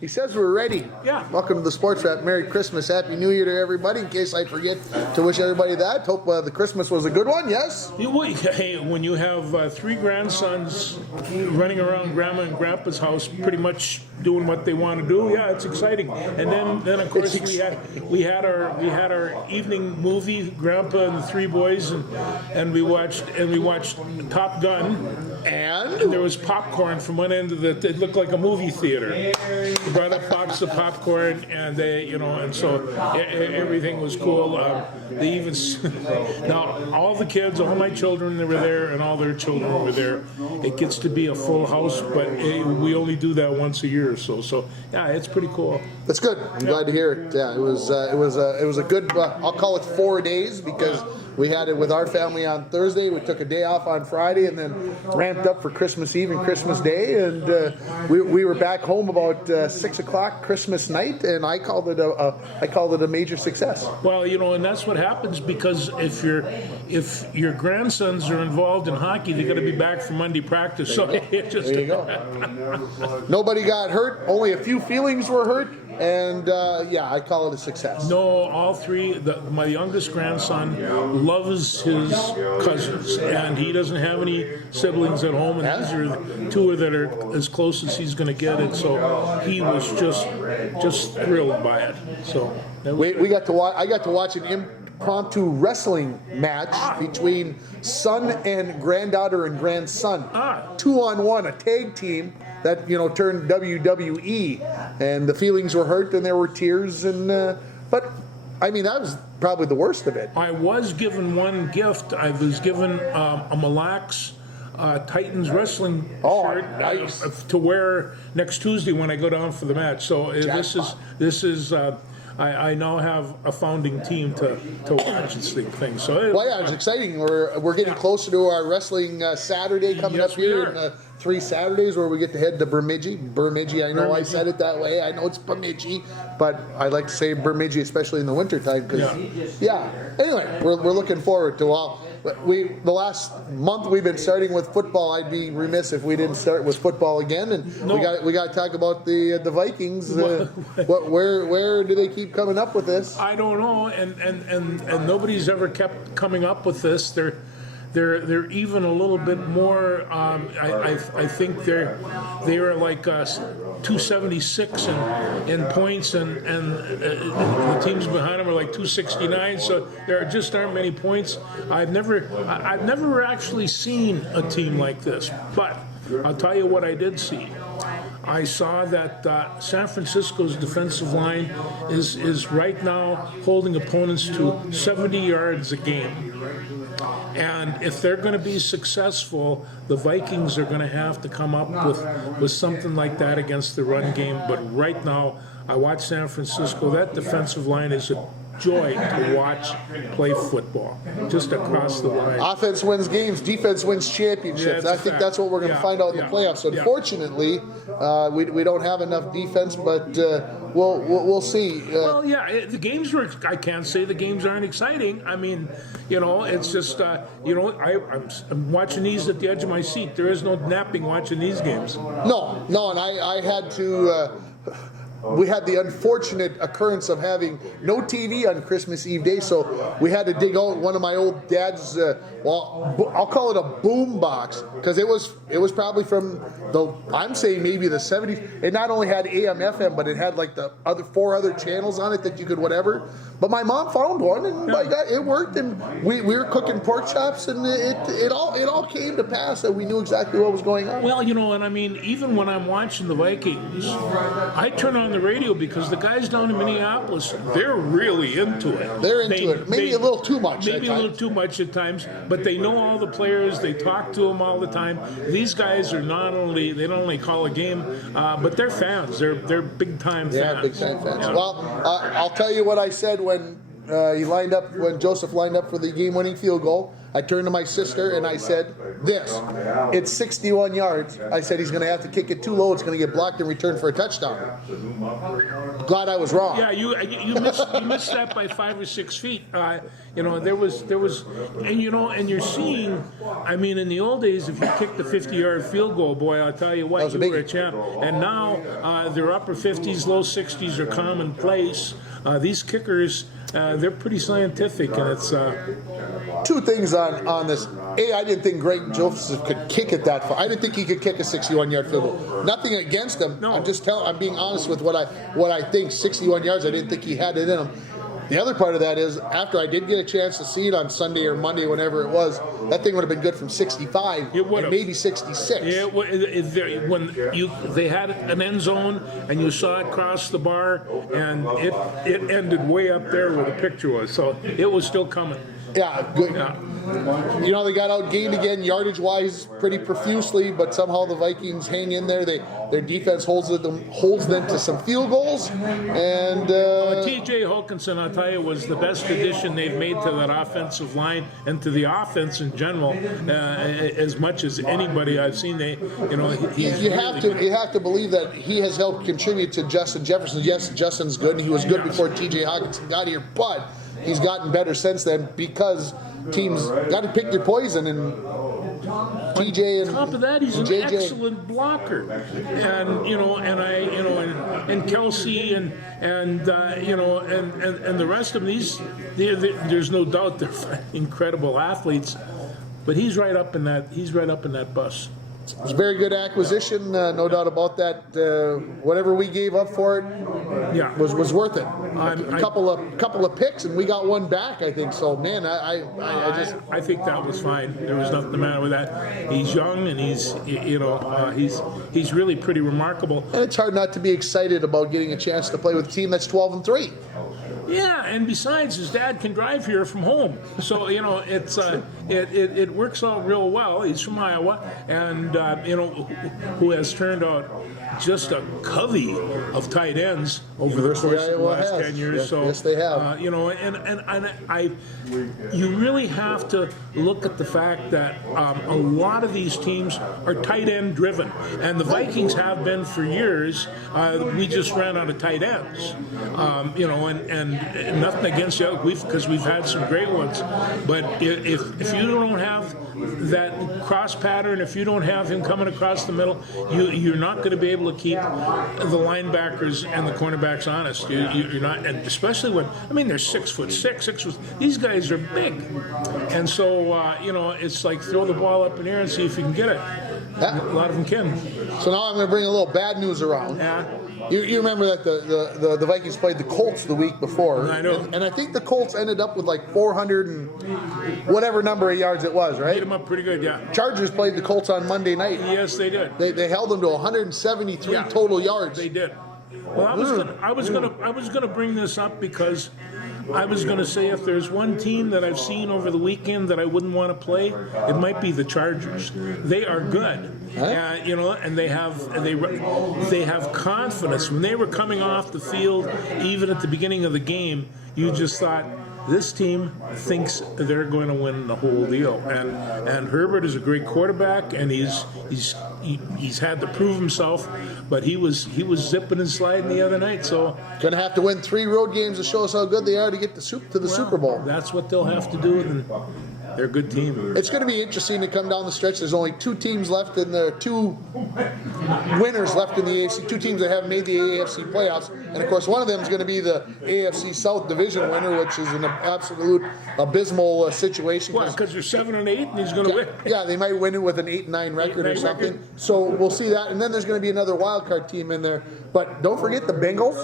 He says we're ready. Yeah. Welcome to the Sports Wrap. Merry Christmas, Happy New Year to everybody. In case I forget to wish everybody that. Hope the Christmas was a good one. Yes. Hey, when you have three grandsons running around Grandma and Grandpa's house, pretty much doing what they want to do, yeah, it's exciting. And then of course we had our evening movie, Grandpa and the three boys, and we watched Top Gun. And there was popcorn from one end of it looked like a movie theater. We brought up box of popcorn, and and so everything was cool. They even now all the kids, all my children, they were there, and all their children were there. It gets to be a full house, but we only do that once a year or so. So yeah, it's pretty cool. That's good. I'm glad to hear it. Yeah, it was a good. I'll call it 4 days because we had it with our family on Thursday. We took a day off on Friday, and then ramped up for Christmas Eve and Christmas Day. And we were back home about 6 o'clock Christmas night, and I called it a major success. Well, and that's what happens because if your grandsons are involved in hockey, they got to be back for Monday practice. So there you go. Nobody got hurt. Only a few feelings were hurt. And I call it a success. No, all three. My youngest grandson loves his cousins, and he doesn't have any siblings at home, and these are two that are as close as he's going to get it. So he was just thrilled by it. So we got to watch. I got to watch an impromptu wrestling match between son and granddaughter and grandson. 2-on-1, a tag team that turned WWE, and the feelings were hurt and there were tears, and but I mean that was probably the worst of it. I was given one gift. I was given a Mille Lacs Titans wrestling shirt nice. To wear next Tuesday when I go down for the match. So this is. I now have a founding team to watch this thing. So it's exciting. We're getting closer to our wrestling Saturday coming up here in 3 Saturdays where we get to head to Bemidji. I know I said it that way. I know it's Bemidji, but I like to say Bemidji, especially in the wintertime. Anyway, we're looking forward to the last month we've been starting with football. I'd be remiss if we didn't start with football again, and we got to talk about the Vikings. Where do they keep coming up with this? I don't know, and nobody's ever kept coming up with this. They're even a little bit more. I think they are like 276 in points, and the teams behind them are like 269. So there just aren't many points. I've never actually seen a team like this, but I'll tell you what I did see. I saw that San Francisco's defensive line is right now holding opponents to 70 yards a game. And if they're going to be successful, the Vikings are going to have to come up with something like that against the run game. But right now, I watch San Francisco. That defensive line is a joy to watch play football, just across the line. Offense wins games, defense wins championships. I think that's what we're going to find out in the playoffs. Unfortunately, we don't have enough defense, but we'll see. The games were. I can't say the games aren't exciting. I mean, it's just I'm watching these at the edge of my seat. There is no napping watching these games. No, and I had to. We had the unfortunate occurrence of having no TV on Christmas Eve day, so we had to dig out one of my old dad's, I'll call it a boom box, because it was probably from I'm saying maybe the 70s. It not only had AM, FM, but it had like the other 4 other channels on it that you could whatever. But my mom found one, and it worked, and we were cooking pork chops, and it all came to pass that we knew exactly what was going on. Well, and I mean, even when I'm watching the Vikings, I turn on the radio because the guys down in Minneapolis, they're really into it. They're into it. Maybe a little too much. Maybe a little too much at times, but they know all the players. They talk to them all the time. These guys are they don't only call a game, but they're fans. They're big time fans. Yeah, big time fans. Well, I'll tell you what I said when he lined up, when Joseph lined up for the game-winning field goal, I turned to my sister and I said, it's 61 yards. I said he's going to have to kick it too low. It's going to get blocked and returned for a touchdown. Glad I was wrong. Yeah, you missed that by 5 or 6 feet. There was, and you're seeing. I mean, in the old days, if you kicked the 50-yard field goal, boy, I'll tell you what, you were a champ. And now their upper 50s, low 60s are commonplace. These kickers, they're pretty scientific, and it's. Two things on this. A, I didn't think Greg Joseph could kick it that far. I didn't think he could kick a 61-yard field goal. Nothing against him. No. I'm being honest with what I think. 61 yards, I didn't think he had it in him. The other part of that is, after I did get a chance to see it on Sunday or Monday, whenever it was, that thing would have been good from 65 and maybe 66. Yeah, when they had an end zone and you saw it cross the bar, and it ended way up there where the picture was, so it was still coming. Yeah, good. Yeah. They got outgained again, yardage-wise, pretty profusely, but somehow the Vikings hang in there. Their defense holds them to some field goals. And T.J. Hawkinson, I'll tell you, was the best addition they've made to that offensive line and to the offense in general, as much as anybody I've seen. You have to believe that he has helped contribute to Justin Jefferson. Yes, Justin's good, and he was good before T.J. Hawkinson got here, but he's gotten better since then because teams got to pick their poison, and TJ and on top of that, he's an JJ. excellent blocker, and Kelsey and the rest of them. There's no doubt they're incredible athletes, but he's right up in that bus. It was a very good acquisition, no doubt about that. Whatever we gave up for it, was worth it. A couple of picks, and we got one back, I think. So, man, I think that was fine. There was nothing the matter with that. He's young, and he's really pretty remarkable. And it's hard not to be excited about getting a chance to play with a team that's 12-3. Yeah, and besides, his dad can drive here from home, so it's it works out real well. He's from Iowa, and who has turned out just a covey of tight ends over the course of the last 10 years. Yes, they have. You really have to look at the fact that a lot of these teams are tight end driven, and the Vikings have been for years. We just ran out of tight ends, and nothing against you, because we've had some great ones. But if you don't have that cross pattern, if you don't have him coming across the middle, you're not going to be able to keep the linebackers and the cornerbacks honest. You're not, and especially when they're 6'6". These guys are big, and so it's like throw the ball up in the air and see if you can get it. Yeah. A lot of them can. So now I'm going to bring a little bad news around. Yeah. You remember that the Vikings played the Colts the week before. I know. And I think the Colts ended up with like 400 and whatever number of yards it was, right? Beat them up pretty good, yeah. Chargers played the Colts on Monday night. Yes, they did. They held them to 173 total yards. They did. Well, I was gonna bring this up because I was going to say if there's one team that I've seen over the weekend that I wouldn't want to play, it might be the Chargers. They are good, and they have confidence. When they were coming off the field, even at the beginning of the game, you just thought, this team thinks they're going to win the whole deal, and Herbert is a great quarterback, and he's had to prove himself, but he was zipping and sliding the other night. So going to have to win 3 road games to show us how good they are to get to the Super Bowl. That's what they'll have to do, and they're a good team. It's going to be interesting to come down the stretch. There's only 2 teams left, and there are 2 winners left in the AFC. 2 teams that have made the AFC playoffs, and of course, one of them is going to be the AFC South Division winner, which is an absolute abysmal situation. Well, because they're 7-8, and he's going to win. Yeah, they might win it with an 8-9 record or something. So we'll see that, and then there's going to be another wild card team in there. But don't forget, the Bengals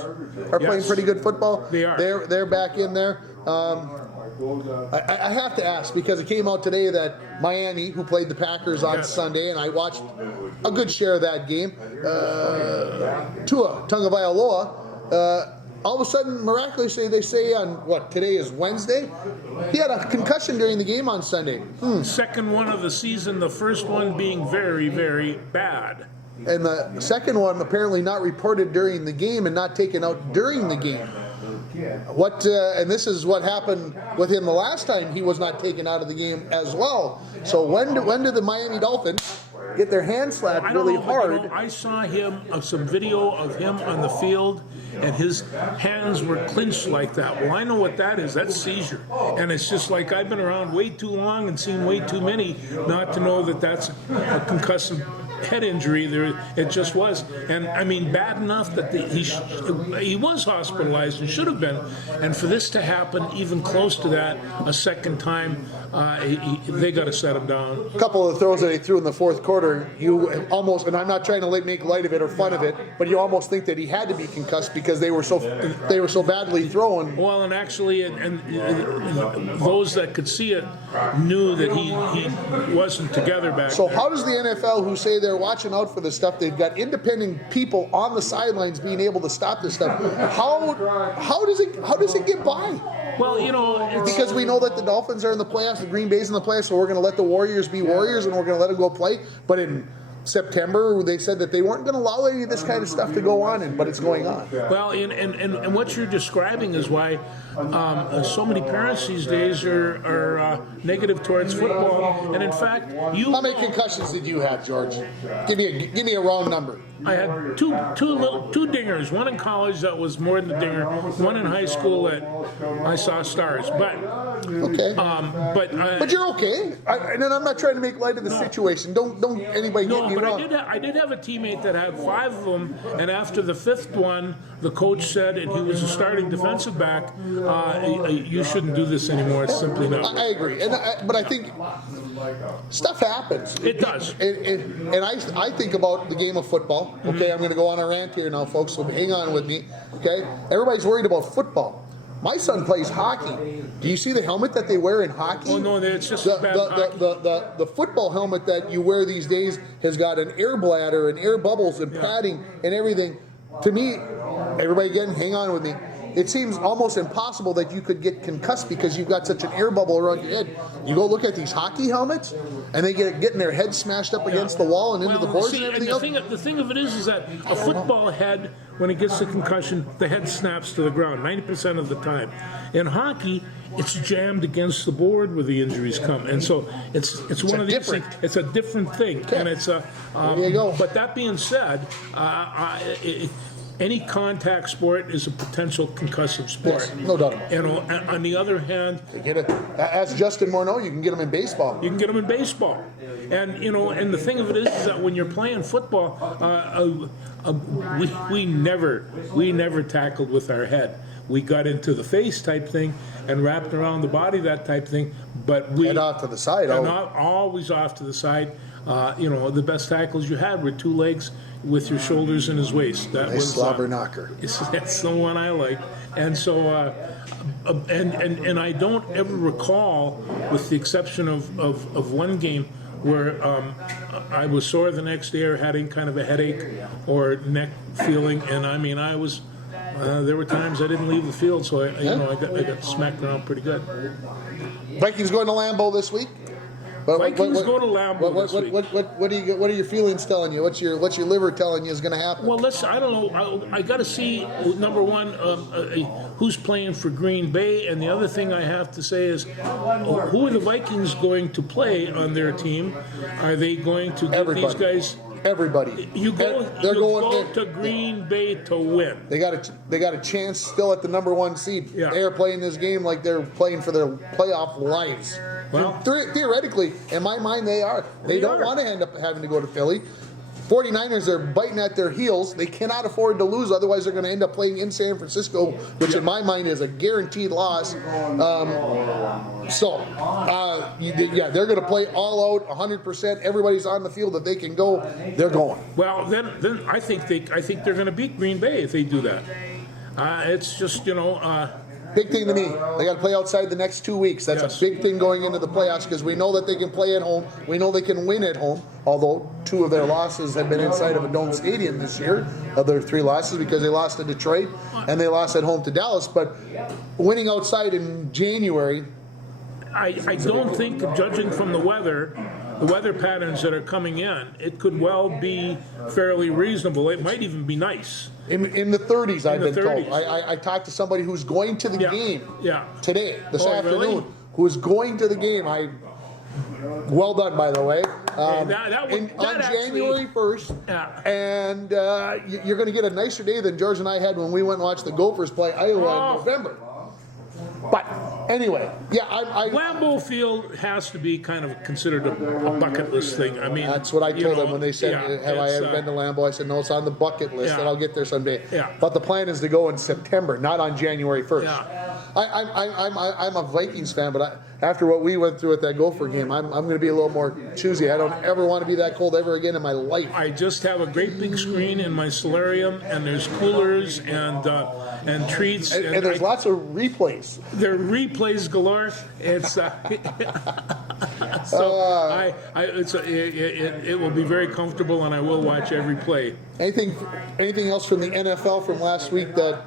are playing pretty good football. They are. They're back in there. I have to ask, because it came out today that Miami, who played the Packers on Sunday, and I watched a good share of that game, Tua Tagovailoa, all of a sudden, miraculously, they say on, today is Wednesday? He had a concussion during the game on Sunday. Second one of the season, the first one being very, very bad. And the second one apparently not reported during the game and not taken out during the game. and this is what happened with him the last time he was not taken out of the game as well. So when did the Miami Dolphins get their hand slapped I don't really know, but, hard? you know, I saw him some video of him on the field, and his hands were clenched like that. Well, I know what that is. That's seizure, and it's just like I've been around way too long and seen way too many not to know that that's a concussive head injury. There, it just was, and I mean, bad enough that he was hospitalized and should have been, and for this to happen even close to that a second time, they got to set him down. A couple of throws that he threw in the fourth quarter, you almost, and I'm not trying to make light of it or fun of it, but you almost think that he had to be concussed because they were so badly thrown. Well, and actually, and those that could see it knew that he wasn't together back So there. how does the NFL, who say they're watching out for this stuff, they've got independent people on the sidelines being able to stop this stuff? How does it get by? Well, you know, it's, Because we know that the Dolphins are in the playoffs, the Green Bay's in the playoffs, so we're going to let the Warriors be Warriors and we're going to let them go play. But in September, they said that they weren't going to allow any of this kind of stuff to go on, but it's going on. well, and what you're describing is why so many parents these days are negative towards football. And in fact, How many concussions did you have, George? Give me a round number. I had two dingers. One in college that was more than a dinger. One in high school that I saw stars. But Okay. But you're okay. And I'm not trying to make light of the situation. Don't anybody get no, me but wrong. I did have a teammate that had 5 of them, and after the 5th one, the coach said, and he was a starting defensive back, you shouldn't do this anymore. It's simply not. I agree, but I think stuff happens. It does. And I think about the game of football. Okay, I'm going to go on a rant here now, folks. So hang on with me. Okay, everybody's worried about football. My son plays hockey. Do you see the helmet that they wear in hockey? Oh no, it's just as bad hockey. The football helmet that you wear these days has got an air bladder and air bubbles and padding and everything. To me, everybody again, hang on with me. It seems almost impossible that you could get concussed because you've got such an air bubble around your head. You go look at these hockey helmets, and they getting their head smashed up against the wall and into the boards and everything else. The thing of it is that a football head, when it gets a concussion, the head snaps to the ground 90% of the time. In hockey, it's jammed against the board where the injuries come, and so it's one of these things. It's a different thing, and it's a. There you go. But that being said, any contact sport is a potential concussive sport. Yes, no doubt about it. And on the other hand, Get it. Ask Justin Morneau. You can get them in baseball. you can get them in baseball. And and the thing of it is that when you're playing football, we never tackled with our head. We got into the face type thing and wrapped around the body that type thing. But we Head off to the side. and Oh, always off to the side. The best tackles you had were 2 legs with your shoulders in his waist. That nice was slobber knocker. that's the one I like. And so, and I don't ever recall, with the exception of one game, where I was sore the next day or had any kind of a headache or neck feeling, and I mean I was. There were times I didn't leave the field, so I got smacked around pretty good. Vikings going to Lambeau this week. Vikings go to Lambeau this week. What are your feelings telling you? What's your liver telling you is going to happen? Well, I don't know. I got to see, number one, who's playing for Green Bay, and the other thing I have to say is, who are the Vikings going to play on their team? Are they going to give these guys? Everybody. You go to Green Bay to win. They got a chance still at the number 1 seed. Yeah. They are playing this game like they're playing for their playoff lives. Well, theoretically, in my mind, they are. They don't want to end up having to go to Philly. 49ers are biting at their heels. They cannot afford to lose, otherwise they're going to end up playing in San Francisco, which in my mind is a guaranteed loss. They're going to play all out, 100%. Everybody's on the field that they can go. They're going. Well, then I think they're going to beat Green Bay if they do that. It's just Big thing to me. They got to play outside the next 2 weeks. That's Yes. a big thing going into the playoffs because we know that they can play at home. We know they can win at home. Although 2 of their losses have been inside of a dome stadium this year. Of their 3 losses, because they lost to Detroit and they lost at home to Dallas. But winning outside in January. I don't think, judging from the weather patterns that are coming in, it could well be fairly reasonable. It might even be nice. In the 30s, I've the been told. 30s. I talked to somebody who's going to the Yeah, game yeah. today, this Oh, afternoon, really? who is going to the game. Well done, by the way. that On actually- January 1st, Yeah. and you're going to get a nicer day than George and I had when we went and watched the Gophers play Iowa Oh. in November. But anyway, yeah, Lambeau Field has to be kind of considered a bucket list thing. I mean, that's what I you told know, them when they said, yeah, have I it's, ever been to Lambeau? I said, no, it's on the bucket list, Yeah. and I'll get there someday. Yeah. But the plan is to go in September, not on January 1st. Yeah. I'm a Vikings fan, but after what we went through at that Gopher game, I'm going to be a little more choosy. I don't ever want to be that cold ever again in my life. I just have a great big screen in my solarium, and there's coolers and treats. And there's lots of replays. There are replays galore. It's it will be very comfortable, and I will watch every play. Anything else from the NFL from last week that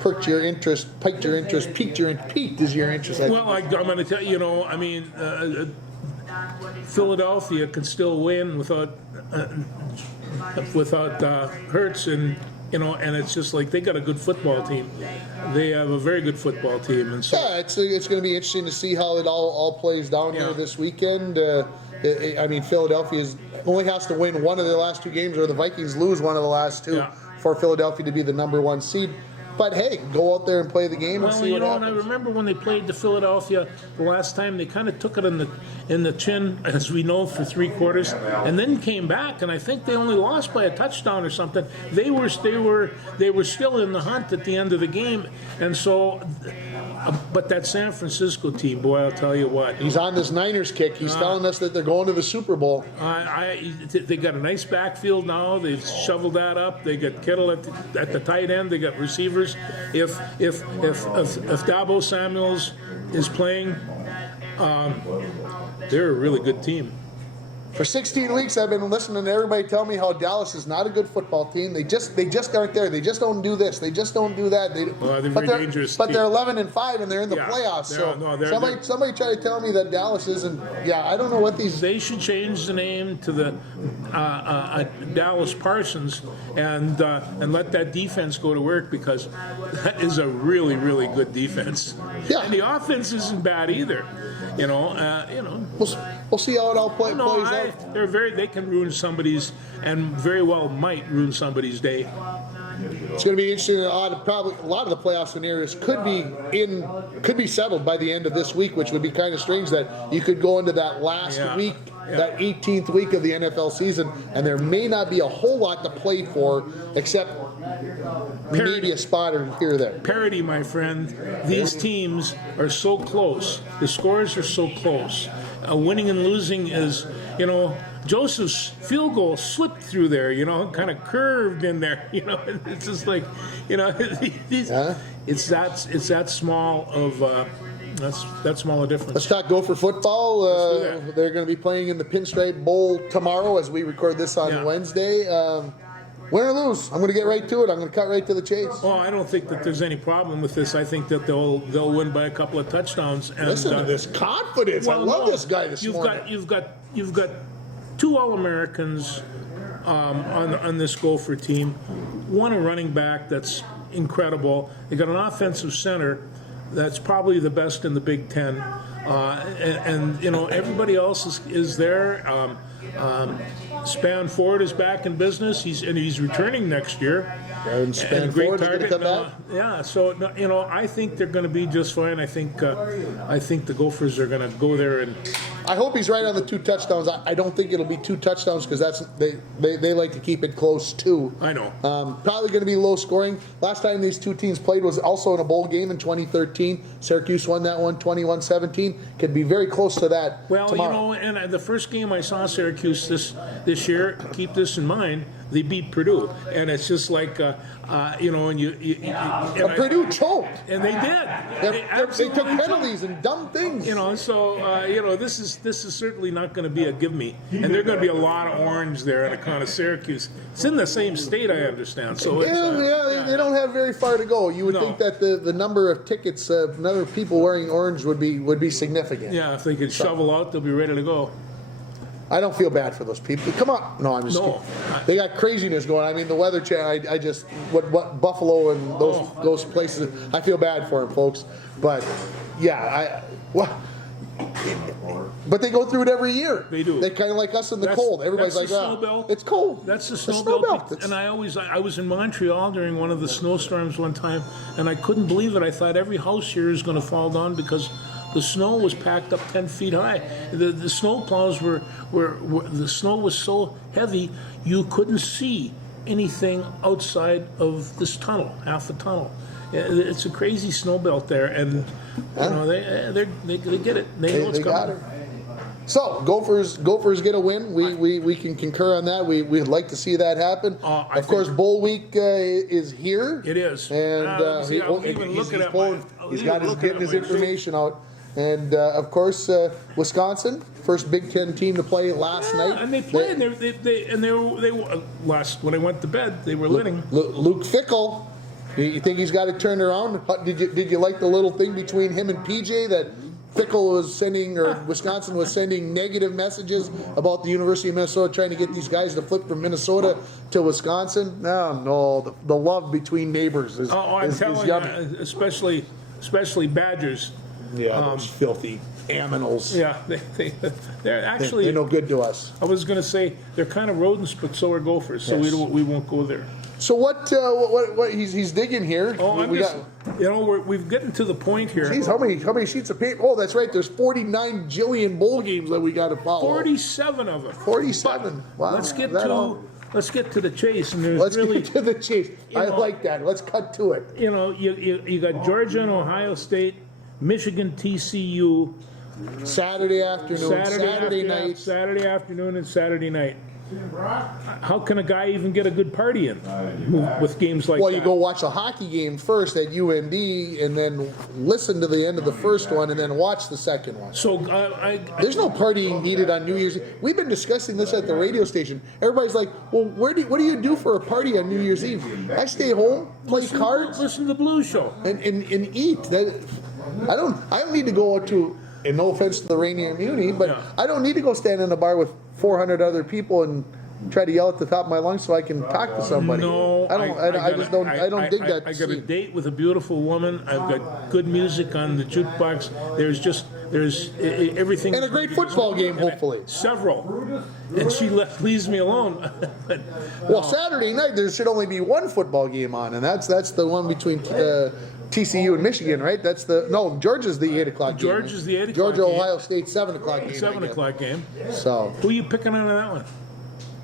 piqued your interest? I think. Well, I'm going to tell you, I mean, Philadelphia can still win without Hurts, and and it's just like they got a good football team. They have a very good football team, and so Yeah, it's going to be interesting to see how it all plays down here Yeah. this weekend. I mean, Philadelphia only has to win one of their last two games, or the Vikings lose one of the last two Yeah. for Philadelphia to be the number one seed. But hey, go out there and play the game and Well, see what and I happens. remember when they played the Philadelphia the last time, they kind of took it in the chin, as we know, for 3 quarters, and then came back. And I think they only lost by a touchdown or something. They were still in the hunt at the end of the game, and so. But that San Francisco team, boy, I'll tell you what. He's on this Niners kick. He's telling us that they're going to the Super Bowl. They got a nice backfield now. They've shoveled that up. They got Kittle at the tight end. They got receivers. If Dabo Samuels is playing, they're a really good team. For 16 weeks, I've been listening to everybody tell me how Dallas is not a good football team. They just aren't there. They just don't do this. They just don't do that. They're very dangerous But team. they're 11-5 and they're in the Yeah. playoffs. They're- Somebody try to tell me that Dallas isn't. Yeah, I don't know what these. They should change the name to the Dallas Parsons and let that defense go to work, because that is a really, really good defense. Yeah. And the offense isn't bad either. We'll see how it all plays out. They can ruin somebody's, and very well might ruin somebody's day. It's going to be interesting. Probably a lot of the playoff scenarios could be settled by the end of this week, which would be kind of strange that you could go into that last week, that 18th week of the NFL season, and there may not be a whole lot to play for except maybe a spot or here or there. Parity, my friend. These teams are so close. The scores are so close. Winning and losing is, Joseph's field goal slipped through there, kind of curved in there, It's just like, it's that small of that small a difference. Let's talk Gopher football. Let's do that. They're going to be playing in the Pinstripe Bowl tomorrow as we record this on Yeah. Wednesday. Win or lose, I'm going to get right to it. I'm going to cut right to the chase. Well, I don't think that there's any problem with this. I think that they'll win by a couple of touchdowns. And, Listen to this confidence. I love this guy this morning. You've got 2 All-Americans on this Gopher team. One a running back that's incredible. They got an offensive center that's probably the best in the Big Ten, and everybody else is there. Span Ford is back in business. He's returning next year. And Span Ford is going to come back. Yeah, so I think they're going to be just fine. I think the Gophers are going to go there, and I hope he's right on the 2 touchdowns. I don't think it'll be 2 touchdowns because they like to keep it close too. I know. Probably going to be low scoring. Last time these 2 teams played was also in a bowl game in 2013. Syracuse won that one 21-17. Could be very close to that tomorrow. And the first game I saw Syracuse this year, keep this in mind, they beat Purdue, and it's just like Purdue choked. and they did. They absolutely took choked. penalties and dumb things. This is certainly not going to be a give me, and there's going to be a lot of orange there on account of Syracuse. It's in the same state, I understand. So They don't have very far to go. You would No. think that the number of tickets, number of people wearing orange would be significant. yeah, if they could shovel out, they'll be ready to go. I don't feel bad for those people. Come on. No, I'm just No. kidding. They got craziness going. I mean, the Weather Channel, I just, what Buffalo and those places, I feel bad for them, folks. But, yeah, but they go through it every year. They do. They kind of like us in the cold. Everybody's like, that's the snow belt. it's cold. That's the It's snow belt. It's- And I was in Montreal during one of the snowstorms one time, and I couldn't believe it. I thought every house here is going to fall down because the snow was packed up 10 feet high. The snow plows were the snow was so heavy you couldn't see anything outside of this tunnel, half the tunnel. It's a crazy snow belt there, and you know they get it. They know what's They got coming. it. So Gophers get a win. We can concur on that. We'd like to see that happen. I Of course, Bowl Week is here. It is. And See, I'm even looking at he's getting his information out. And of course, Wisconsin, first Big Ten team to play last night. And they played. They last when I went to bed, they were winning. Luke Fickell. You think he's got it turned around? Did you like the little thing between him and PJ that Fickell was sending, or Wisconsin was sending negative messages about the University of Minnesota trying to get these guys to flip from Minnesota to Wisconsin? No, the love between neighbors is I'm telling yummy. you, especially Badgers. Yeah, those filthy aminals. Yeah, they're actually. They're no good to us. I was going to say they're kind of rodents, but so are gophers. So Yes. we won't go there. So what he's digging here? Oh, we got. we've gotten to the point here. Geez, how many sheets of paper? Oh, that's right. There's 49 jillion bowl games that we got to follow. 47 of them. 47. Wow. Let's get Is that to all? let's get to the chase. And there's Let's really, get to the chase. I know- like that. Let's cut to it. you know, you got Georgia and Ohio State, Michigan, TCU, Saturday afternoon, Saturday afternoon, and Saturday night. How can a guy even get a good party in with games like Well, that? you go watch a hockey game first at UND, and then listen to the end of the first one, and then watch the second one. So There's no partying needed on New Year's Eve. We've been discussing this at the radio station. Everybody's like, "Well, what do you do for a party on New Year's Eve?" I stay home, play cards, listen to the Blues Show. and eat. I don't need to go out to. And no offense to the Rainier Muni, but Yeah. I don't need to go stand in a bar with 400 other people and try to yell at the top of my lungs so I can talk to somebody. No, I just don't. I don't dig that. I got a scene. date with a beautiful woman. I've got good music on the jukebox. There's everything. And a great football game, hopefully. Several, and she leaves me alone. But, Well, Saturday night there should only be one football game on, and that's the one between TCU and Michigan, right? Georgia's the 8 o'clock game. Georgia's the 8 o'clock Georgia, game. Ohio State 7 o'clock game. 7 o'clock game. So Who are you picking on that one?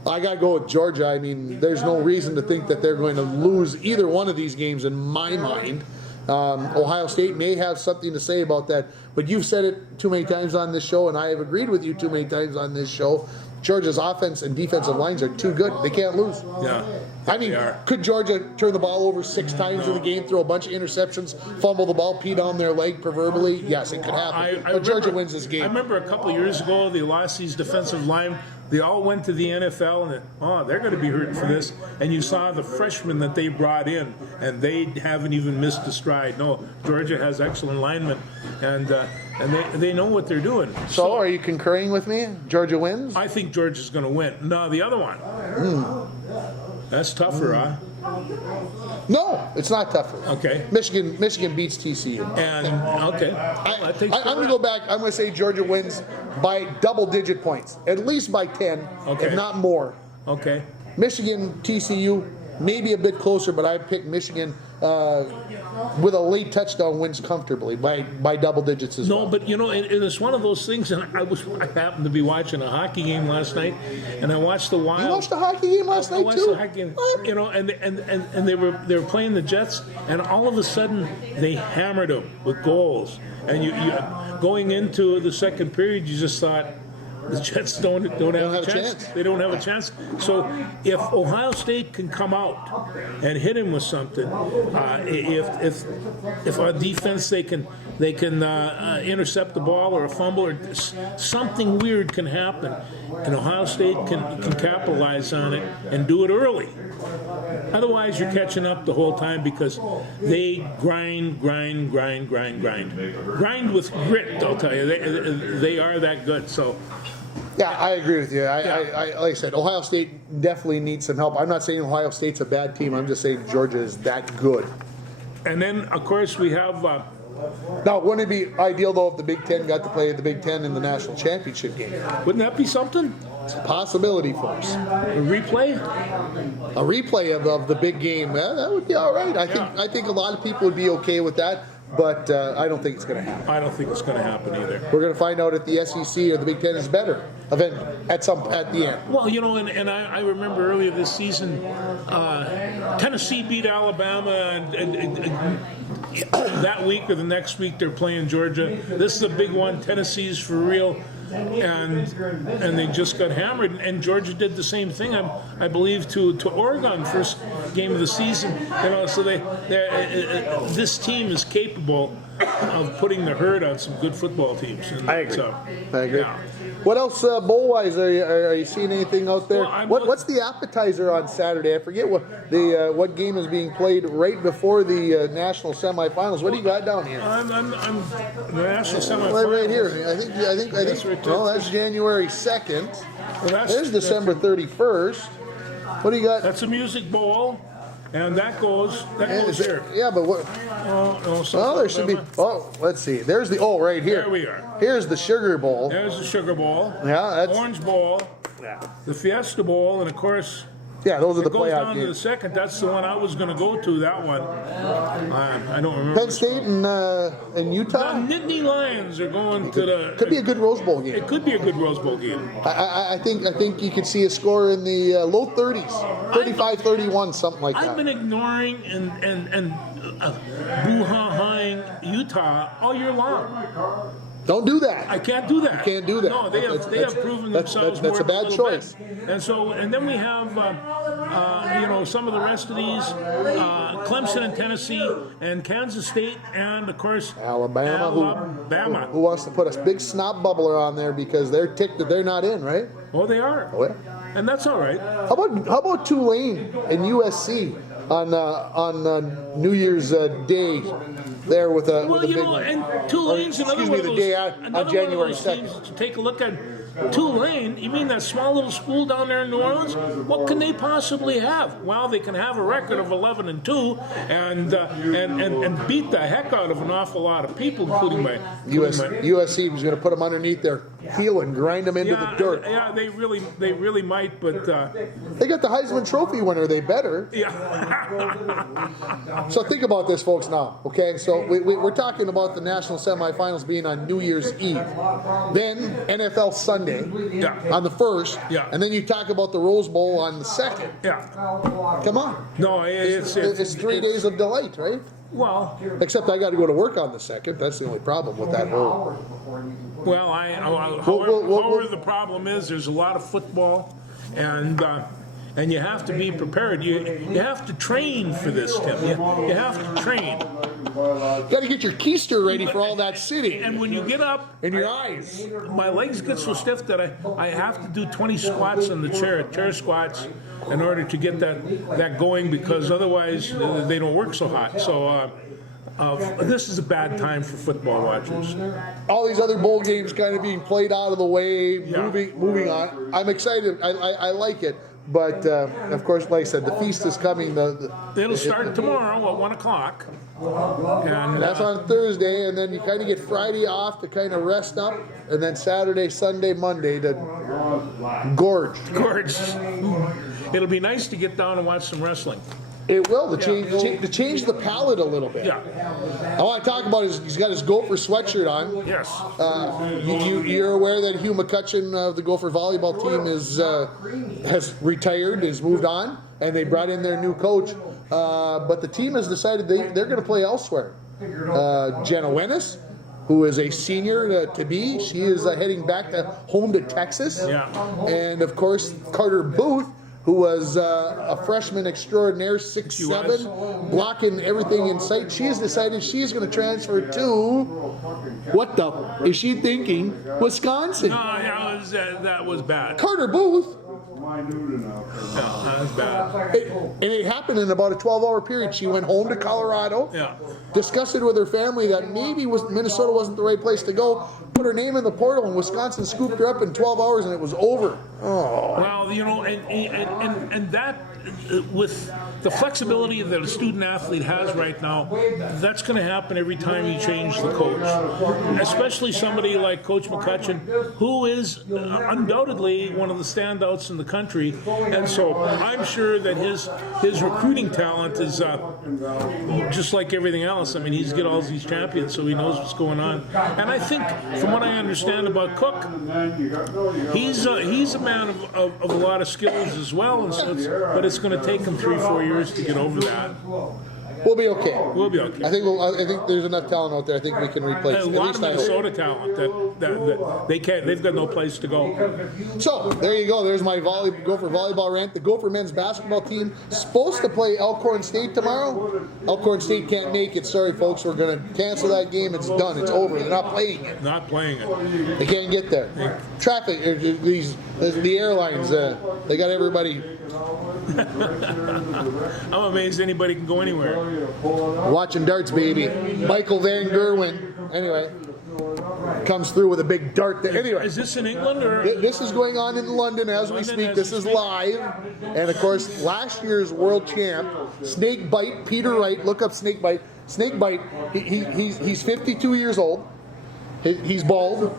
I gotta go with Georgia. I mean, there's no reason to think that they're going to lose either one of these games in my mind. Ohio State may have something to say about that, but you've said it too many times on this show, and I have agreed with you too many times on this show. Georgia's offense and defensive lines are too good. They can't lose. Yeah. I mean, They are. could Georgia turn the ball over 6 times in the game, throw a bunch of interceptions, fumble the ball, pee down their leg proverbially? Yes, it could happen. But Georgia wins this I game. remember a couple of years ago, they lost these defensive line. They all went to the NFL, and they're going to be hurting for this. And you saw the freshmen that they brought in, and they haven't even missed a stride. No, Georgia has excellent linemen, and they know what they're doing. So, are you concurring with me? Georgia wins? I think Georgia's going to win. No, the other one. That's tougher, huh? No, it's not tougher. Okay. Michigan beats TCU. And okay, Well, that takes I'm going to go back. I'm going to say Georgia wins by double-digit points, at least by 10, Okay. if not more. Okay. Michigan, TCU, maybe a bit closer, but I pick Michigan with a late touchdown wins comfortably by double digits as well. No, but you know, it's one of those things. And I happened to be watching a hockey game last night, and I watched the Wild. You watched the hockey game last I night watched too? the hockey game, you know, and they were playing the Jets, and all of a sudden they hammered them with goals. And you going into the second period, you just thought, the Jets don't have a chance. They don't have a chance. So if Ohio State can come out and hit him with something, if our defense they can intercept the ball or a fumble or something weird can happen, and Ohio State can capitalize on it and do it early. Otherwise, you're catching up the whole time because they grind with grit. I'll tell you, they are that good. So. Yeah, I agree with you. I like I said, Ohio State definitely needs some help. I'm not saying Ohio State's a bad team. I'm just saying Georgia is that good. And then, of course, we have, Now, wouldn't it be ideal, though, if the Big Ten got to play the Big Ten in the national championship game? wouldn't that be something? It's a possibility, folks. A replay? A replay of the big game, that would be all right. I think a lot of people would be okay with that, but I don't think it's going to happen. I don't think it's going to happen either. We're going to find out if the SEC or the Big Ten is better at the end. Well, you know, and I remember earlier this season, Tennessee beat Alabama, and that week or the next week they're playing Georgia. This is a big one. Tennessee's for real. And they just got hammered, and Georgia did the same thing, I believe, to Oregon first game of the season. You know, so this team is capable of putting the herd on some good football teams. And I agree. So, I agree. yeah. What else bowl-wise? Are you seeing anything out there? Well, What's the appetizer on Saturday? I forget what game is being played right before the national semifinals. What do you got down here? I'm the national Right, semifinals. right here. I think. That's right. No, that's January 2nd. Well, There's December 31st. What do you got? That's a music bowl, and that goes here. Yeah, but what? Oh, no, Well, there should be. Oh, let's see. There's the. Oh, right here. There we are. Here's the Sugar Bowl. There's the Sugar Bowl, Yeah, that's. Orange Bowl, the Fiesta Bowl, and of course, Yeah, those are the it goes playoff down to the games. second. That's the one I was going to go to. That one, I don't remember. Penn State and The Utah. Nittany Lions are going to the. Could be a good Rose Bowl game. It could be a good Rose Bowl game. I think you could see a score in the low 30s, 35-31, something like I've that. been ignoring and boo-ha-haing Utah all year long. Don't do that. I can't do that. You can't do that. No, they have proven that's themselves a more bad than choice. bit. And then we have some of the rest of these Clemson and Tennessee and Kansas State and of course Alabama, who wants to put a big snot bubbler on there because they're ticked that they're not in, right? Oh, they are. Oh, yeah. And that's all right. How about Tulane and USC on New Year's Day there with a Well, you big know, one? and Tulane's another Excuse one me, of the those, day on another January one of those 2nd. teams to take a look at. Tulane, you mean that small little school down there in New Orleans? What can they possibly have? Well, they can have a record of 11-2 and beat the heck out of an awful lot of people, including my USC was going to put them underneath their heel and grind them into the dirt. Yeah, they really might, but They got the Heisman Trophy winner. They better. yeah. So think about this, folks, now, okay? So we're talking about the national semifinals being on New Year's Eve. Then NFL Sunday Yeah. on the 1st. Yeah. And then you talk about the Rose Bowl on the 2nd. Yeah. Come on. No, It's 3 days of delight, right? Well, Except I got to go to work on the 2nd. That's the only problem with that whole. however, the problem is there's a lot of football, and you have to be prepared. You have to train for this, Tim. You have to train. Got to get your keister ready for all that sitting. And when you get up, In your eyes. my legs get so stiff that I have to do 20 squats in the chair squats, in order to get that going, because otherwise they don't work so hot. So this is a bad time for football watchers. All these other bowl games kind of being played out of the way, Yeah. moving on. I'm excited. I like it. But, of course, like I said, the feast is coming. It'll start tomorrow at 1 o'clock. And That's on Thursday, and then you kind of get Friday off to kind of rest up, and then Saturday, Sunday, Monday to gorge. gorgeous. It'll be nice to get down and watch some wrestling. It will, to change the palette a little bit. Yeah. I want to talk about he's got his Gopher sweatshirt on. Yes. You're aware that Hugh McCutcheon of the Gopher volleyball team has retired, has moved on, and they brought in their new coach. But the team has decided they're going to play elsewhere. Jenna Wennis, who is a senior to be, she is heading back home to Texas. Yeah. And of course, Carter Booth, who was a freshman extraordinaire, 6'7", blocking everything in sight. She has decided she's going to transfer to, what the is she thinking? Wisconsin. No, that was bad. Carter Booth. No, that was bad. And it happened in about a 12-hour period. She went home to Colorado, Yeah. discussed it with her family that maybe Minnesota wasn't the right place to go, put her name in the portal, and Wisconsin scooped her up in 12 hours, and it was over. Oh. Well, and that, with the flexibility that a student athlete has right now, that's going to happen every time you change the coach. Especially somebody like Coach McCutcheon, who is undoubtedly one of the standouts in the country. And so I'm sure that his recruiting talent is just like everything else. I mean, he's got all these champions, so he knows what's going on. And I think, from what I understand about Cook, he's a man of a lot of skills as well. And so but it's going to take him 3-4 years to get over that. We'll be okay. We'll be okay. I think there's enough talent out there. I think we can replace. A lot of Minnesota talent that they can't. They've got no place to go. So there you go. There's my Gopher volleyball rant. The Gopher men's basketball team supposed to play Elkhorn State tomorrow. Elkhorn State can't make it. Sorry, folks. We're going to cancel that game. It's done. It's over. They're not playing it. Not playing it. They can't get there. Traffic. The airlines. They got everybody. I'm amazed anybody can go anywhere. Watching darts, baby. Michael Van Gerwen. Anyway, comes through with a big dart there. Anyway, Is this in England or? this is going on in London as we speak. This is live. And of course, last year's world champ, Snakebite, Peter Wright. Look up Snakebite. Snakebite, he's 52 years old. He's bald.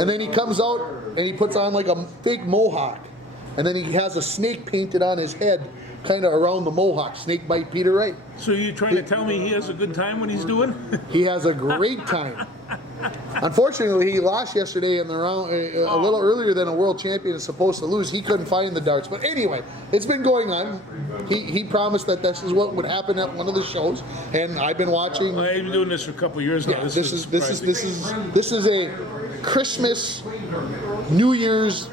And then he comes out and he puts on like a fake mohawk. And then he has a snake painted on his head, kind of around the mohawk. Snakebite Peter Wright. So you're trying to tell me he has a good time when he's doing? He has a great time. Unfortunately, he lost yesterday in the round a little earlier than a world champion is supposed to lose. He couldn't find the darts. But anyway, it's been going on. He promised that this is what would happen at one of the shows, and I've been watching. I've been doing this for a couple of years now. Yeah, this is a Christmas, New Year's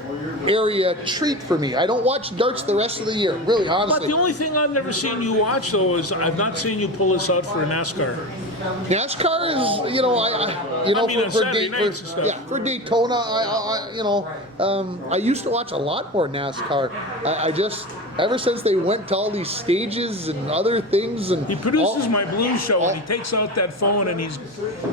area treat for me. I don't watch darts the rest of the year, really, honestly. But the only thing I've never seen you watch, though, is I've not seen you pull this out for a NASCAR. NASCAR is, for Daytona, I used to watch a lot more NASCAR. I just, ever since they went to all these stages and other things, and he produces my blues show, and he takes out that phone, and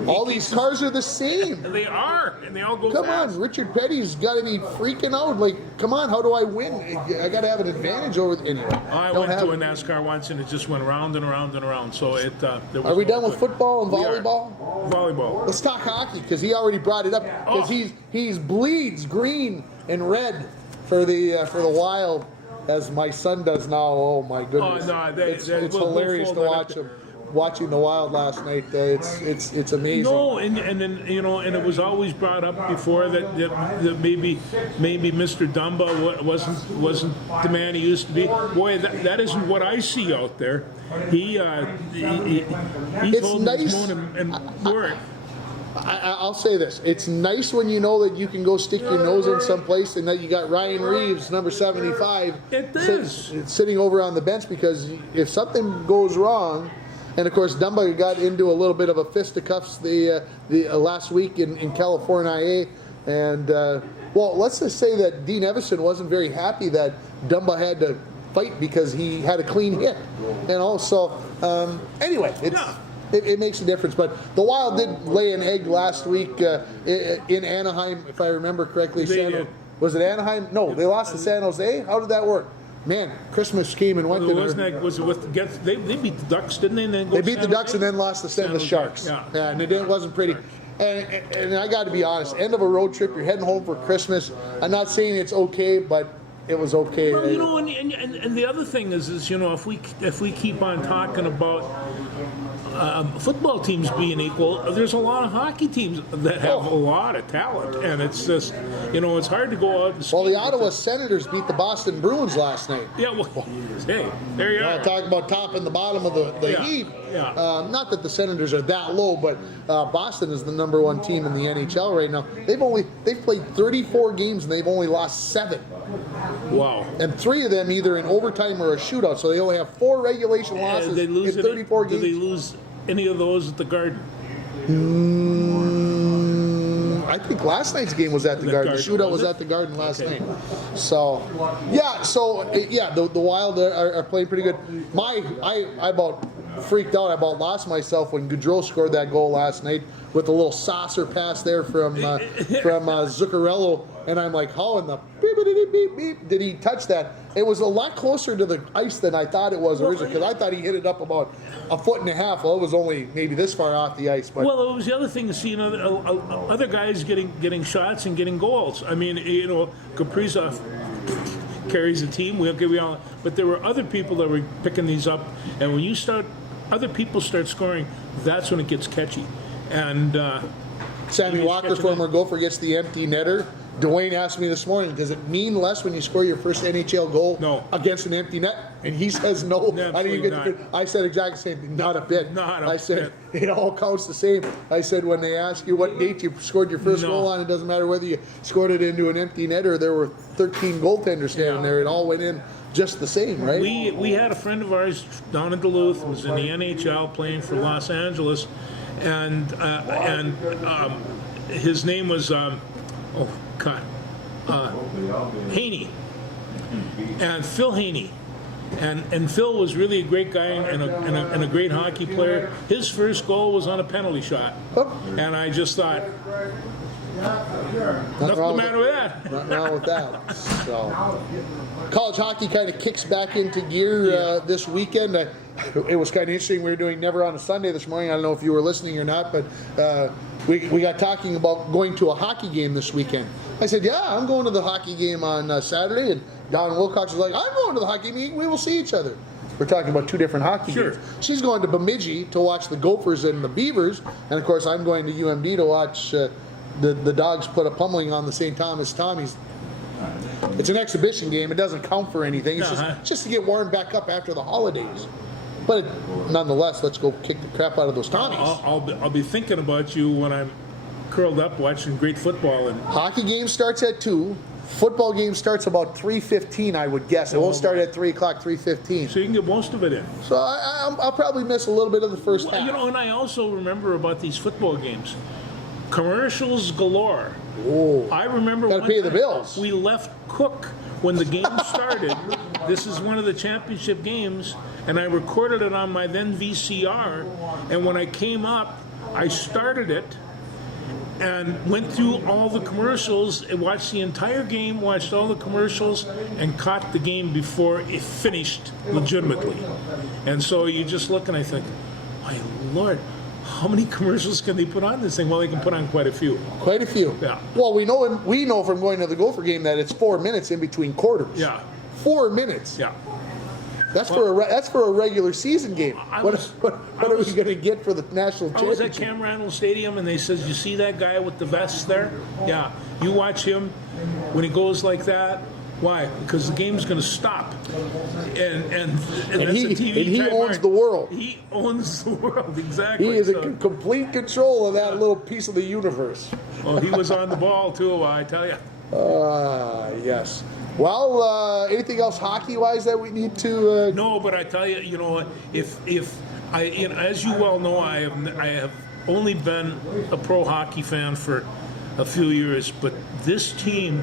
all these cars are the same. They are, and they all go Come fast. on, Richard Petty's got to be freaking out. Like, come on, how do I win? I got to have an advantage over. Anyway, I went to a NASCAR once, and it just went around and around and around. So it. Are we done with football and volleyball? Volleyball. Let's talk hockey, because he already brought it up. Because he's bleeds green and red for the Wild, as my son does now. Oh my goodness! It's hilarious to watch him. Watching the Wild last night, it's amazing. No, and then and it was always brought up before that maybe Mr. Dumba wasn't the man he used to be. Boy, that isn't what I see out there. He's holding his own and work. I'll say this. It's nice when you know that you can go stick your nose in someplace and that you got Ryan Reeves, number 75, sitting over on the bench, because if something goes wrong, and of course Dumba got into a little bit of a fisticuffs the last week in California, and well, let's just say that Dean Evison wasn't very happy that Dumba had to fight because he had a clean hit, so anyway, it makes a difference. But the Wild did lay an egg last week in Anaheim, if I remember correctly. Was it Anaheim? No, they lost to San Jose. How did that work? Man, Christmas came and went. They beat the Ducks, didn't they? And then they beat the Ducks and then lost to the Sharks. Yeah, and it wasn't pretty. And I got to be honest, end of a road trip, you're heading home for Christmas. I'm not saying it's okay, but it was okay. Well, and the other thing is if we keep on talking about football teams being equal, there's a lot of hockey teams that have a lot of talent, and it's just it's hard to go out and well, the Ottawa Senators beat the Boston Bruins last night. Yeah, well, hey, there you are. Talk about top and the bottom of the heap. Yeah. Not that the Senators are that low, but Boston is the number one team in the NHL right now. They've played 34 games and they've only lost 7. Wow. And 3 of them either in overtime or a shootout, so they only have 4 regulation losses in 34 games. Did they lose any of those at the Garden? I think last night's game was at the Garden. The shootout was at the Garden last night. So, the Wild are playing pretty good. I about freaked out. I about lost myself when Gaudreau scored that goal last night with a little saucer pass there from Zuccarello, and I'm like, how in the beep, beep, beep, beep, did he touch that? It was a lot closer to the ice than I thought it was originally, because I thought he hit it up about 1.5 foot. Well, it was only maybe this far off the ice. But well, it was the other thing to see, other guys getting shots and getting goals. I mean, Kaprizov carries the team. But there were other people that were picking these up, and when other people start scoring, that's when it gets catchy. And Sammy Walker, former Gopher, gets the empty netter. Dwayne asked me this morning, does it mean less when you score your first NHL goal against an empty net? And he says no. I said exactly the same thing. Not a bit. I said it all counts the same. I said when they ask you what date you scored your first goal on, it doesn't matter whether you scored it into an empty net or there were 13 goaltenders standing there. It all went in just the same, right? We had a friend of ours down in Duluth, was in the NHL playing for Los Angeles, and his name was Haney, and Phil Haney, and Phil was really a great guy and a great hockey player. His first goal was on a penalty shot, and I just thought, nothing the matter with that. Nothing wrong with that. So, college hockey kind of kicks back into gear this weekend. It was kind of interesting. We were doing Never on a Sunday this morning. I don't know if you were listening or not, but we got talking about going to a hockey game this weekend. I said, yeah, I'm going to the hockey game on Saturday. And Don Wilcox was like, I'm going to the hockey game. We will see each other. We're talking about two different hockey games. She's going to Bemidji to watch the Gophers and the Beavers. And, of course, I'm going to UMD to watch the Dogs put a pummeling on the St. Thomas Tommies. It's an exhibition game. It doesn't count for anything. It's just to get warmed back up after the holidays. But nonetheless, let's go kick the crap out of those Tommies. I'll be thinking about you when I'm curled up watching great football. And hockey game starts at 2. Football game starts about 3:15, I would guess. It won't start at 3 o'clock, 3:15. So you can get most of it in. So I'll probably miss a little bit of the first half. And I also remember about these football games. Commercials galore. Oh, I remember gotta pay the bills. We left Cook when the game started. This is one of the championship games, and I recorded it on my then VCR. And when I came up, I started it and went through all the commercials and watched the entire game, watched all the commercials, and caught the game before it finished legitimately. And so you just look and I think, my Lord, how many commercials can they put on this thing? Well, they can put on quite a few. Quite a few. Yeah. Well, we know from going to the Gopher game that it's 4 minutes in between quarters. Yeah. 4 minutes. Yeah. That's for a regular season game. What are we going to get for the national championship? I was at Cam Randall Stadium, and they says, "You see that guy with the vest there? Yeah, you watch him when he goes like that. Why? Because the game's going to stop." And he owns the world. He owns the world, exactly. He is in complete control of that little piece of the universe. Well, he was on the ball too, I tell you. Yes. Well, anything else hockey-wise that we need to? No, but I tell you, if I, as you well know, I have only been a pro hockey fan for a few years, but this team,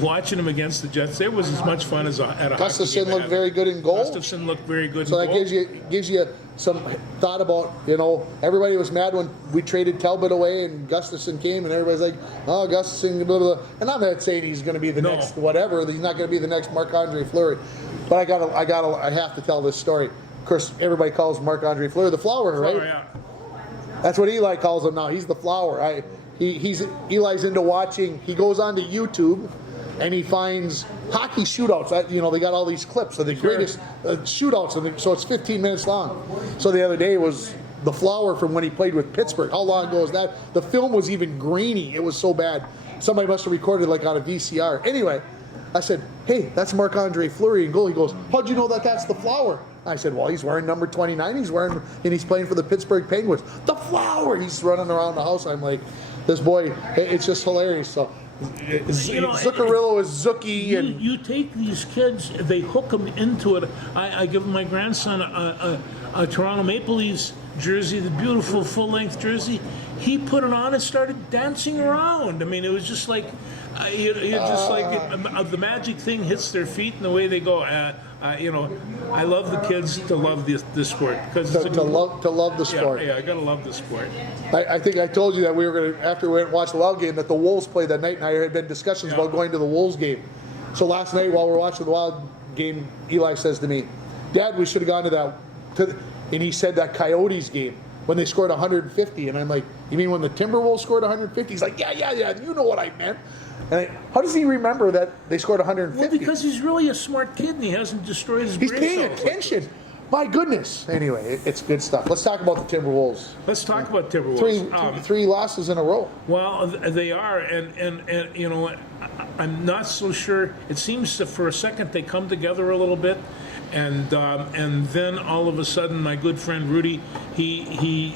watching them against the Jets, there was as much fun as at a hockey game. Gustafson looked very good in goal. Gustafson looked very good in goal. So that gives you some thought about, everybody was mad when we traded Talbot away and Gustafson came, and everybody's like, oh, Gustafson, blah, blah, blah. And I'm not saying he's going to be the next whatever. He's not going to be the next Marc-Andre Fleury. But I have to tell this story. Of course, everybody calls Marc-Andre Fleury the Flower, right? Yeah. That's what Eli calls him now. He's the Flower. Eli's into watching. He goes onto YouTube and he finds hockey shootouts. They got all these clips of the greatest shootouts, and so it's 15 minutes long. So the other day was the Flower from when he played with Pittsburgh. How long ago was that? The film was even grainy. It was so bad. Somebody must have recorded like on a VCR. Anyway, I said, hey, that's Marc-Andre Fleury in goal. He goes, how'd you know that's the Flower? I said, well, he's wearing number 29. And he's playing for the Pittsburgh Penguins. The Flower! He's running around the house. I'm like, this boy, it's just hilarious. So Zuccarello is Zucky. You take these kids, they hook them into it. I give my grandson a Toronto Maple Leafs jersey, the beautiful full-length jersey. he put it on and started dancing around. I mean, it was just like, the magic thing hits their feet and the way they go. I love the kids to love this sport because to love the sport. Yeah, I gotta love the sport. I think I told you that we were going to, after we went and watched the Wild game, that the Wolves played that night, and there had been discussions about going to the Wolves game. So last night while we were watching the Wild game, Eli says to me, Dad, we should have gone to that, and he said that Coyotes game when they scored 150, and I'm like, you mean when the Timberwolves scored 150? He's like, yeah, you know what I meant. And how does he remember that they scored 150? Well, because he's really a smart kid and he hasn't destroyed his brain. He's paying attention. My goodness. Anyway, it's good stuff. Let's talk about the Timberwolves. Let's talk about Timberwolves. Three losses in a row. Well, they are, and you know, I'm not so sure. It seems that for a second they come together a little bit, and then all of a sudden, my good friend Rudy, he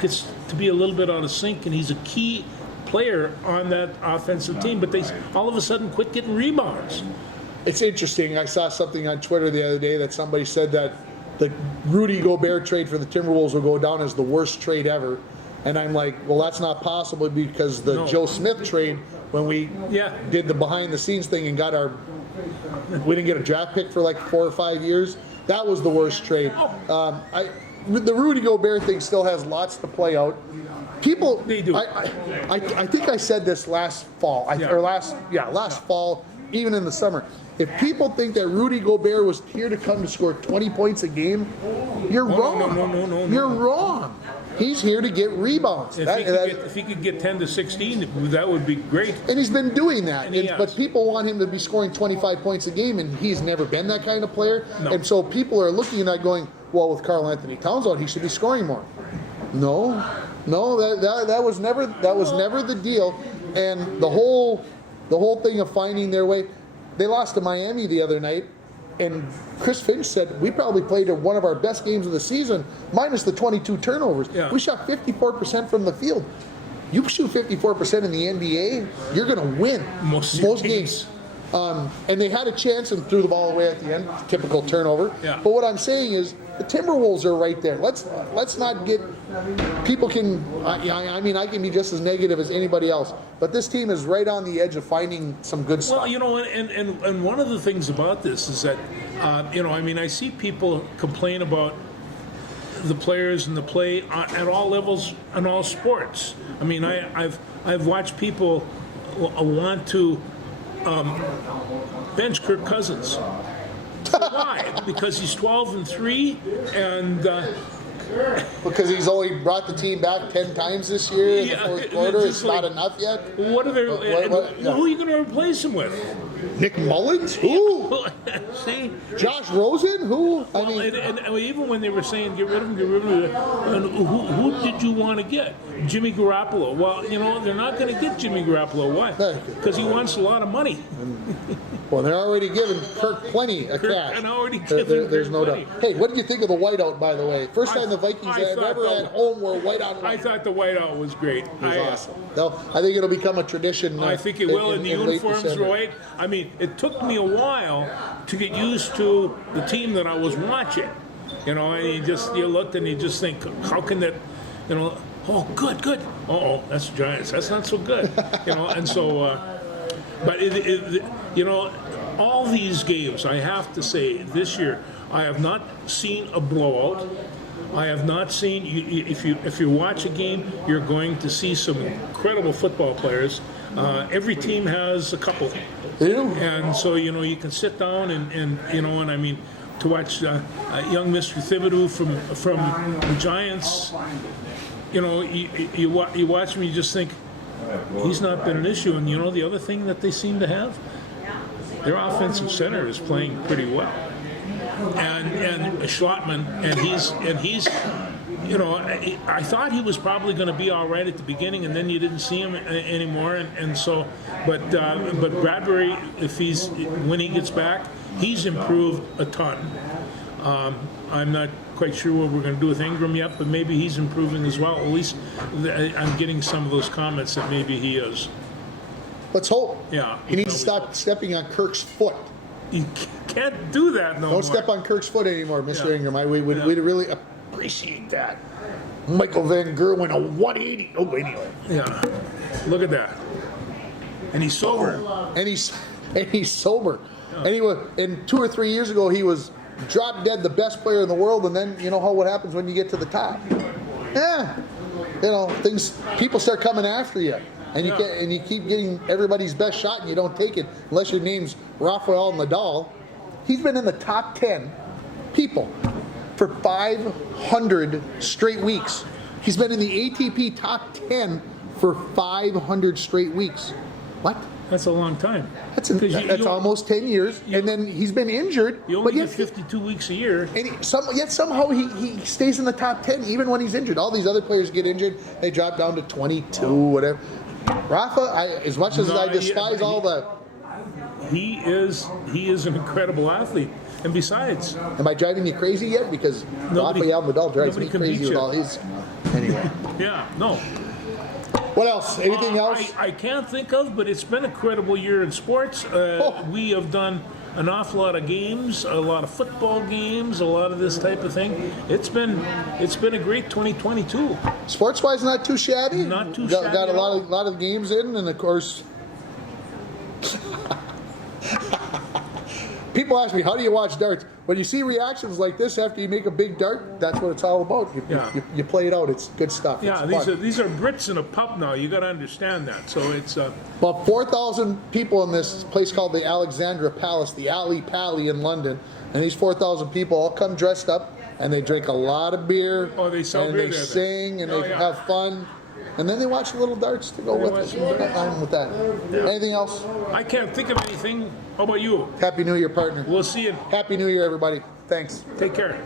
gets to be a little bit out of sync, and he's a key player on that offensive team. But they all of a sudden quit getting rebounds. It's interesting. I saw something on Twitter the other day that somebody said that the Rudy Gobert trade for the Timberwolves will go down as the worst trade ever. And I'm like, well, that's not possible because the Joe Smith trade, when we did the behind-the-scenes thing and got we didn't get a draft pick for like 4 or 5 years, that was the worst trade. The Rudy Gobert thing still has lots to play out. People, they do. I think I said this last fall, last fall, even in the summer. If people think that Rudy Gobert was here to come to score 20 points a game, you're wrong. No. You're wrong. He's here to get rebounds. If he could get 10 to 16, that would be great. And he's been doing that. But people want him to be scoring 25 points a game, and he's never been that kind of player. No. And so people are looking at that going, well, with Karl Anthony Towns out, he should be scoring more. No, that was never the deal. And the whole thing of finding their way. They lost to Miami the other night, and Chris Finch said, we probably played one of our best games of the season, minus the 22 turnovers. Yeah. We shot 54% from the field. You shoot 54% in the NBA, you're going to win most games. And they had a chance and threw the ball away at the end, typical turnover. Yeah. But what I'm saying is, the Timberwolves are right there. Let's not get people can. I mean, I can be just as negative as anybody else, but this team is right on the edge of finding some good stuff. Well, you know, and one of the things about this is that, I see people complain about the players and the play at all levels and all sports. I mean, I've watched people want to bench Kirk Cousins. Why? Because he's 12-3, and because he's only brought the team back 10 times this year in the fourth quarter. It's not enough yet. What are they? Who are you going to replace him with? Nick Mullins? Who? See, Josh Rosen? Who? I mean, and even when they were saying get rid of him, and who did you want to get? Jimmy Garoppolo. Well, they're not going to get Jimmy Garoppolo. Why? Because he wants a lot of money. Well, they're already giving Kirk plenty of cash. There's no doubt. Hey, what did you think of the whiteout, by the way? First time the Vikings have ever had home where whiteout. I thought the whiteout was great. It was awesome. I think it'll become a tradition. I think it will, and the uniforms are white. I mean, it took me a while to get used to the team that I was watching. And you looked and you just think, how can that, oh, good. Oh, that's the Giants. That's not so good. And so, but all these games, I have to say, this year, I have not seen a blowout. I have not seen. If you watch a game, you're going to see some incredible football players. Every team has a couple. They do. And so you can sit down and I mean, to watch young Mr. Thibodeau from the Giants. You watch him, you just think he's not been an issue. And the other thing that they seem to have, their offensive center is playing pretty well. And Schlottman, and he's I thought he was probably going to be all right at the beginning, and then you didn't see him anymore, and so, but Bradbury, when he gets back, he's improved a ton. I'm not quite sure what we're going to do with Ingram yet, but maybe he's improving as well. At least I'm getting some of those comments that maybe he is. Let's hope. Yeah. He needs to stop stepping on Kirk's foot. You can't do that no more. Don't step on Kirk's foot anymore, Mr. Ingram. We'd really appreciate that. Michael Van Gerwen, a 180. Oh, anyway. Yeah. Look at that. And he's sober. And he's sober. Anyway, and 2 or 3 years ago, he was drop dead the best player in the world, and then you know what happens when you get to the top. Yeah, you know people start coming after you, and you keep getting everybody's best shot, and you don't take it unless your name's Rafael Nadal. He's been in the top 10 people for 500 straight weeks. He's been in the ATP top 10 for 500 straight weeks. What? That's a long time. That's almost 10 years, and then he's been injured. You only get 52 weeks a year. And yet somehow he stays in the top 10 even when he's injured. All these other players get injured, they drop down to 22, whatever. Rafa, as much as I despise all the... He is an incredible athlete. And besides... Am I driving you crazy yet? Because Rafael Nadal drives me crazy with all his... Anyway. Yeah, no. What else? Anything else? I can't think of, but it's been a credible year in sports. We have done an awful lot of games, a lot of football games, a lot of this type of thing. It's been a great 2022. Sports-wise, not too shabby. Not too shabby. Got a lot of games in, and of course, people ask me, how do you watch darts? When you see reactions like this after you make a big dart, that's what it's all about. You play it out. It's good stuff. Yeah, these are Brits in a pub now. You got to understand that. So it's about 4,000 people in this place called the Alexandra Palace, the Ali Pali in London, and these 4,000 people all come dressed up, and they drink a lot of beer. Oh, they sell and beer they there, sing and they have fun. And then they watch little darts to go with it. I'm with that. Yeah. Anything else? I can't think of anything. How about you? Happy New Year, partner. We'll see you. Happy New Year, everybody. Thanks. Take care.